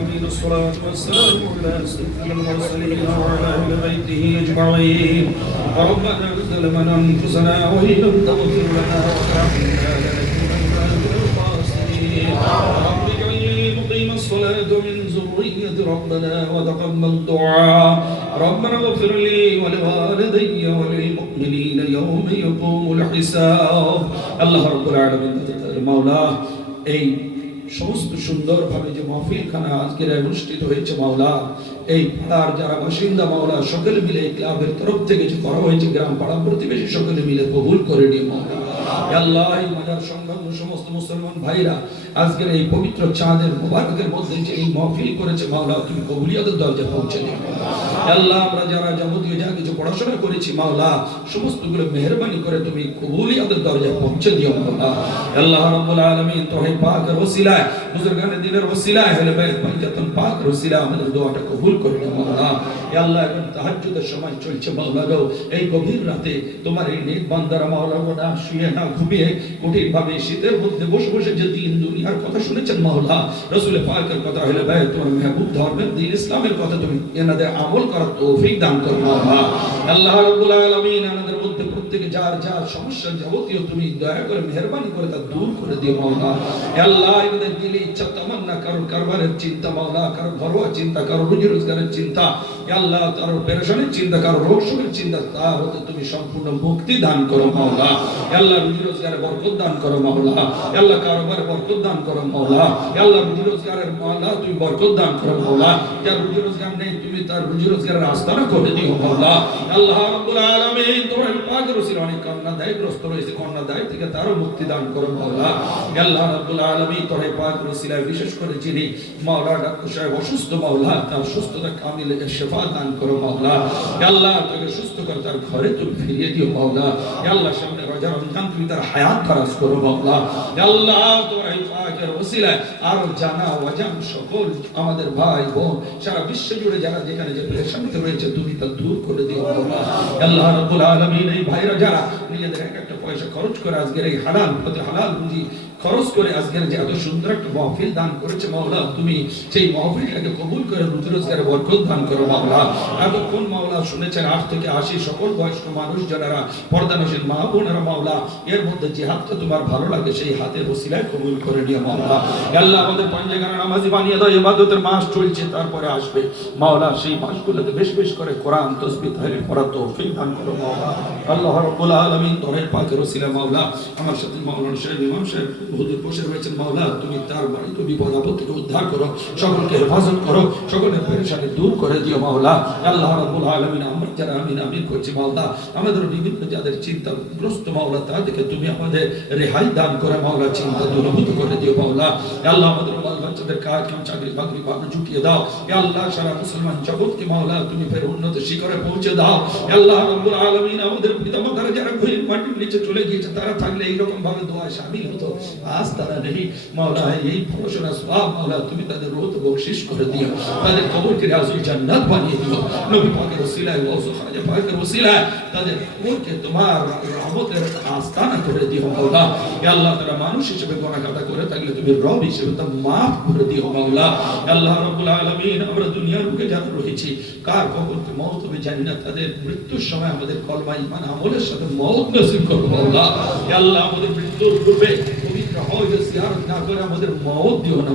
آمين الصلاة والسلام على سيدنا المرسلين وعلى أهل بيته أجمعين. ربنا ظلمنا أنفسنا وإن لم تغفر لنا وترحمنا من الخاسرين رب الصلاة من ذرية ربنا وتقبل الدعاء ربنا اغفر لي ولوالدي وللمؤمنين يوم يقوم الحساب. الله رب العالمين مولاة. اي সমস্ত সুন্দরভাবে যে মহফিলখানা আজকের অনুষ্ঠিত হয়েছে মাওলা, এই পাড়ার যারা বাসিন্দা মাওলা, সকলে মিলে এই ক্লাবের তরফ থেকে যে করা হয়েছে গ্রাম পাড়া প্রতিবেশী সকলে মিলে কবুল করে নিয়ে মাওলা। আল্লাহ সমস্তগুলো মেহরবানি করে তুমি কবুলিয়াতের দরজা পৌঁছে দিও আল্লাহ দিনের দোয়াটা কবুল করে সময় চলছে মাওলা গো। এই গভীর রাতে তোমার এই নেক বান্দারা মাওলা গো না শুয়ে না ঘুমিয়ে কঠিন ভাবে শীতের মধ্যে বসে বসে যে দিন দুনিয়ার কথা শুনেছেন মাওলা, রসুল পাকের কথা ভাই তোমার মেহবুব ধর্মের দিন ইসলামের কথা তুমি এনাদের আমল করার তৌফিক দান করো আল্লাহ আলামিন মধ্যে প্রত্যেকে যার যার সমস্যা যাবতীয় তুমি দয়া করে মেহেরবানি করে তা দূর করে দিও আল্লাহ এদের দিলে ইচ্ছা তামান্না কারও কারবারের চিন্তা কারও ঘরোয়া চিন্তা কারও রুজি রোজগারের চিন্তা আল্লাহ কারও চিন্তা কারও রোগ চিন্তা, তা হতে তুমি সম্পূর্ণ মুক্তি দান করো মাওলা। আল্লাহ রুজি রোজগারে বরকত দান করো মাওলা। আল্লাহ কারোবারে বরকত দান করো মাওলা। আল্লাহ রুজি রোজগারের মাওলা, তুমি বরকত দান করো মাওলা। যার রুজি রোজগার নেই, তুমি তার রুজি রোজগারের আস্তানা করে দিও মাওলা। আল্লাহ রাব্বুল আলামিন তোমার পাকের রসিল অনেক কন্যা দায়গ্রস্ত রয়েছে কন্যা দায় থেকে তারও মুক্তি দান করো মাওলা। আল্লাহ রাব্বুল আলামিন তোমার পাকের রসিলায় বিশেষ করে যিনি মাওলা ডাক্তার সাহেব অসুস্থ মাওলা, তার সুস্থতা কামিল শেফা দান করো মাওলা। আল্লাহ তাকে সুস্থ করে তার ঘরে তুমি ফিরিয়ে দিও মাওলা। আল্লাহ সামনে রোজা রমজান তুমি তার হায়াত ফরাজ করো মাওলা আল্লাহ, তোর পাকের ওসিলায় আরও জানা অজান সকল আমাদের ভাই বোন সারা বিশ্ব জুড়ে যারা যেখানে যে পেরেশানিতে রয়েছে তুমি তা দূর করে দিও আল্লাহ, রাব্বুল আলামিন, এই ভাইরা যারা নিজেদের এক একটা পয়সা খরচ করে আজকের এই হালাল পথে হালাল রুজি খরচ করে আজকের যে এত সুন্দর একটা মহফিল দান করেছে মাওলা, তুমি সেই মহফিলটাকে কবুল করে রুজি রোজগারে বরকত দান করো মাওলা। এতক্ষণ মাওলা শুনেছেন আট থেকে আশি সকল বয়স্ক মানুষ যারা পর্দানসীন মা বোনেরা মাওলা, এর মধ্যে যে হাতটা তোমার ভালো লাগে সেই হাতের ওসিলায় কবুল করে নিও মাওলা। আল্লাহ আমাদের পঞ্জেগানা নামাজি বানিয়ে দাও, ইবাদতের মাস চলছে, তারপরে আসবে। মাওলা, সেই মাসগুলোতে বেশ বেশ করে কোরআন, তসবিহ, তাহলিল পড়া তৌফিক দান করো মাওলা। আল্লাহ রাব্বুল আলামিন তোহের পাকের ওসিলা মাওলা, আমার সাথে মাওলানা সাহেব, ইমাম সাহেব হুজুর বসে রয়েছেন, মাওলা, তুমি তার বাড়িতে বিপদ আপদ থেকে উদ্ধার করো, সকলকে হেফাজত করো সকলের পেরেশানি দূর করে দিও, মাওলা। আল্লাহ রাব্বুল আলামিন, আমরা যারা আমিন আমিন করছি, মাওলা, আমাদের বিভিন্ন যাদের চিন্তাগ্রস্ত মাওলা, তাদেরকে তুমি আমাদের রেহাই দান করে, মাওলা, চিন্তা দূরভূত করে দিও, মাওলা। আল্লাহ আমাদের বাচ্চাদের কাজ কাম চাকরি বাকরি ভালো জুটিয়ে দাও। এ আল্লাহ সারা মুসলমান জগৎকে মাওলা, তুমি ফের উন্নত শিখরে পৌঁছে দাও। এ আল্লাহ রাব্বুল আলামিন আমাদের পিতামাতারা যারা গভীর মাটির নিচে চলে গিয়েছে, তারা থাকলে এইরকম ভাবে দোয়ায় শামিল হতো। আজ তারা নেই। মাওলা, এই পড়াশোনা সব, মাওলা, তুমি তাদের রোত বকশিস করে দিও। তাদের কবরকে রাজুল জান্নাত বানিয়ে দিও। নবী পাকের ওসিলায় ওয়াসু খাজা পাকের ওসিলায়, তাদের কবরকে তোমার রহমতের আস্তানা করে দিও, মাওলা। হে আল্লাহ তারা মানুষ হিসেবে খাতা করে থাকলে তুমি রব হিসেবে তা মাফ করে দিও তাদের মৃত্যুর সময় আমাদের কলমা ঈমান আমলের সাথে মওত নসিব আল্লাহ, আমাদের মৃত্যুর আমাদের মওত দিও না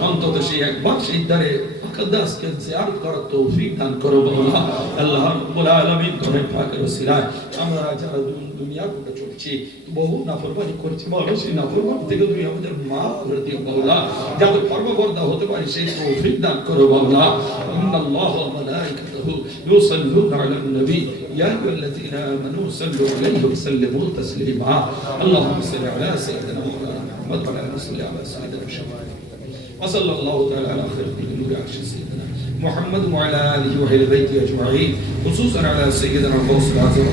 অন্তত সেই একবার সেই দ্বারে আকদাসকে জিয়ারত করার তৌফিক দান করো মাওলা আল্লাহ রাব্বুল আলামিন করে পাকের ওসিলায় আমরা যারা দুন- দুনিয়ার বুকে চলছি বহু নাফরমানি করছি মাওলা সেই নাফরমানি থেকে তুমি আমাদের মাফ করে দিও মাওলা যাতে ফরমাবর্দা হতে পারি সেই তৌফিক দান করো মাওলা ইন্নাল্লাহ ওয়া মালাইকাতাহু يصلون على النبي يا ايها الذين امنوا صلوا عليه وسلموا تسليما اللهم صل على سيدنا مولانا محمد وعلى اله وصحبه على سيدنا محمد وصلى الله تعالى على خير سيدنا محمد وعلى آله وأهل بيته أجمعين خصوصا على سيدنا الغوث العظيم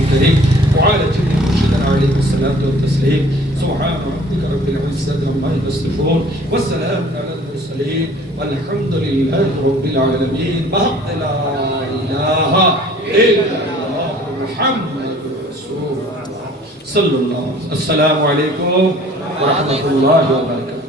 الكريم وعلى جميع مرشدنا عليه الصلاه والتسليم. سبحان ربك رب العزة عما يصفون والسلام على المرسلين والحمد لله رب العالمين. بحق لا إله إلا الله محمد رسول الله. صلى الله عليه وسلم. السلام عليكم ورحمة الله وبركاته.